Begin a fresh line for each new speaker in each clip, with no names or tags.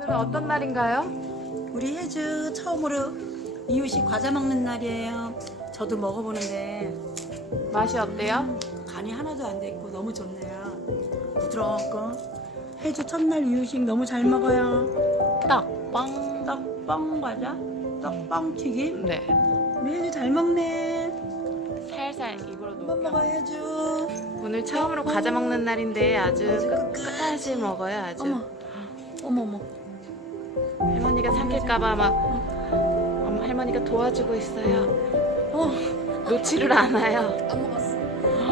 오늘은 어떤 날인가요?
우리 혜주 처음으로 이유식 과자 먹는 날이에요. 저도 먹어보는데
맛이 어때요?
간이 하나도 안 돼 있고 너무 좋네요. 부드럽고 혜주 첫날 이유식 너무 잘 먹어요.
떡빵.
떡빵 과자, 떡빵 튀김.
네.
우리 혜주 잘 먹네.
살살 입으로
한번
녹여.
먹어 혜주.
오늘 처음으로 과자 먹는 날인데 아주
아주
끝까지 먹어요. 아주.
어머, 어머 어머.
할머니가 삼킬까봐 막 엄마 할머니가 도와주고 있어요.
어,
놓지를 않아요.
안 먹었어.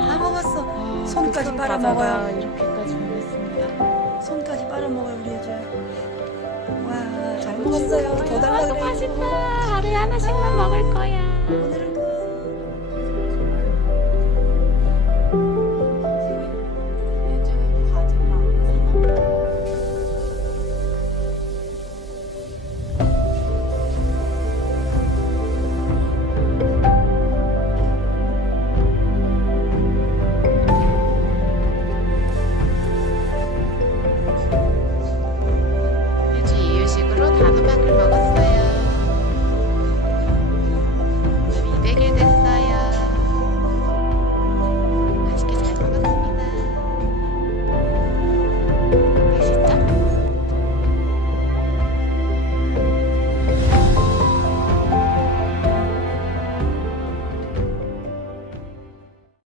다 먹었어.
아,
손까지
그
빨아
과자가
먹어요.
이렇게까지 변했습니다.
손까지 빨아 먹어요 우리 혜주. 와, 잘 먹었어요. 더 달라
또
그래요.
맛있다. 하루에 하나씩만